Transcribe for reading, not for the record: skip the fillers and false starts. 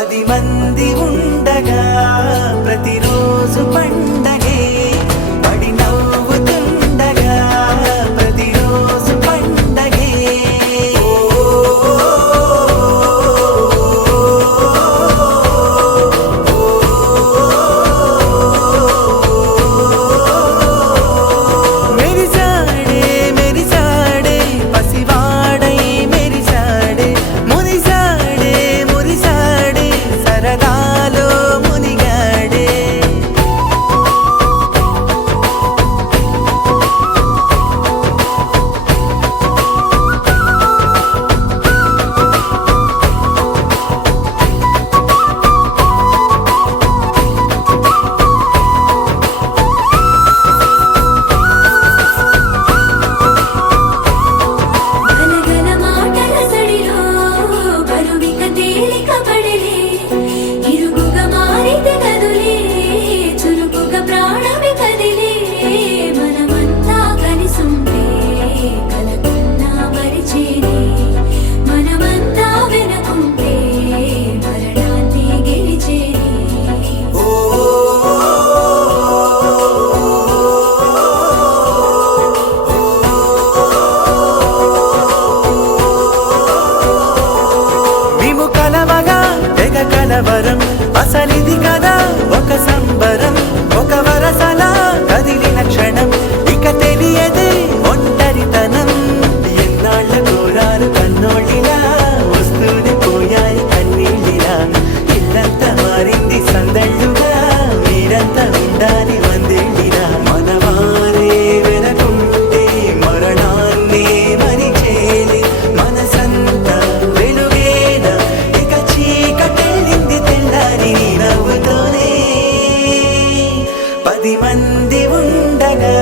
10 మంది ఉండగా ప్రతిరోజు పండగే పడి నవ్వుతుండగా ప్రతిరోజు పండగే మెరిసాడే మెరిసాడే పసివాడై మెరిసాడే మురిసాడే మురిసాడే సరదాలో మునిగాడే గలగల మాటల సడిలో బరువిక తేలిక పడిలే ఇరుగుగా మారితే కదులే చురుకుగా ప్రాణమి కదిలే మనమంతా కలిసుంటే కలకున్నా మరిచేనే మనమంతా వెనకుంటే మరణాన్ని గెలిచేనే మేము కలవగా తెగ కలవరం అసలిది కదా ఒక సంబరం ఒక వరసలా కదిలిన క్షణం ఇక తెలియదే ఒంటరితనం ఎన్నాళ్ళ కోరాలు కన్నోళ్ళిలా వస్తూనే పోయాయి కన్నీళ్ళిలా ఇల్లంతా మారింది సందళ్ళుగా మీరంతా ఉండాలి వందేళ్ళిలా మనవారే వెనకుంటే మరణాన్నే మరిచేలి మనసంతా వెలుగేన ఇక చీకటెళ్ళింది తెల్లారి నీ నవ్వుతోనే 10 మంది ఉండగా